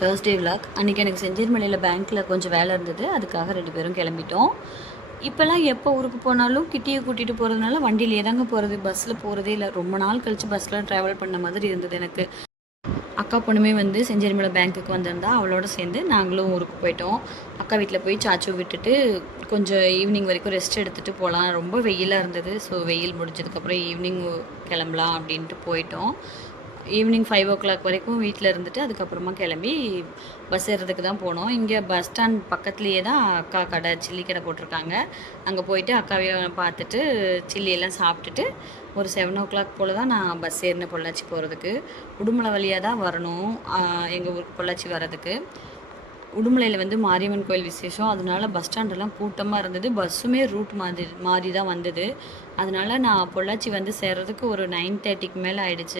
Thursday vlog. அன்றைக்கி எனக்கு செஞ்சேரிமலையில் பேங்க்கில் கொஞ்சம் வேலை இருந்தது. அதுக்காக 2 பேரும் கிளம்பிட்டோம். இப்போல்லாம் எப்போ ஊருக்கு போனாலும் கிட்டியை கூட்டிகிட்டு போகிறதுனால வண்டியிலே தாங்க போகிறது. பஸ்ஸில் போகிறதே இல்லை. ரொம்ப நாள் கழித்து பஸ்ஸில் ட்ராவல் பண்ண மாதிரி இருந்தது எனக்கு. அக்கா பொண்ணுமே வந்து செஞ்சேரிமலை பேங்க்குக்கு வந்திருந்தா. அவளோட சேர்ந்து நாங்களும் ஊருக்கு போயிட்டோம். அக்கா வீட்டில் போய் சாச்சு விட்டுட்டு கொஞ்சம் ஈவினிங் வரைக்கும் ரெஸ்ட் எடுத்துகிட்டு போகலாம். ரொம்ப வெயிலாக இருந்தது. ஸோ வெயில் முடிஞ்சதுக்கப்புறம் ஈவினிங் கிளம்பலாம் அப்படின்ட்டு போயிட்டோம். ஈவினிங் 5:00 வரைக்கும் வீட்டில் இருந்துட்டு அதுக்கப்புறமா கிளம்பி பஸ் ஏறுறதுக்கு தான் போனோம். இங்கே பஸ் ஸ்டாண்ட் பக்கத்துலேயே தான் அக்கா கடை, சில்லி கடை போட்டிருக்காங்க. அங்கே போயிட்டு அக்காவையும் பார்த்துட்டு சில்லியெல்லாம் சாப்பிட்டுட்டு ஒரு 7:00 போல் தான் நான் பஸ் ஏறினேன் பொள்ளாச்சி போகிறதுக்கு. உடுமலை வழியாக தான் வரணும் எங்கள் ஊருக்கு பொள்ளாச்சி வர்றதுக்கு. உடுமலையில் வந்து மாரியம்மன் கோயில் விசேஷம். அதனால பஸ் ஸ்டாண்டெல்லாம் கூட்டமாக இருந்தது. பஸ்ஸுமே ரூட் மாறி தான் வந்தது. அதனால நான் பொள்ளாச்சி வந்து சேர்றதுக்கு ஒரு 9:30க்கு மேலே ஆயிடுச்சு.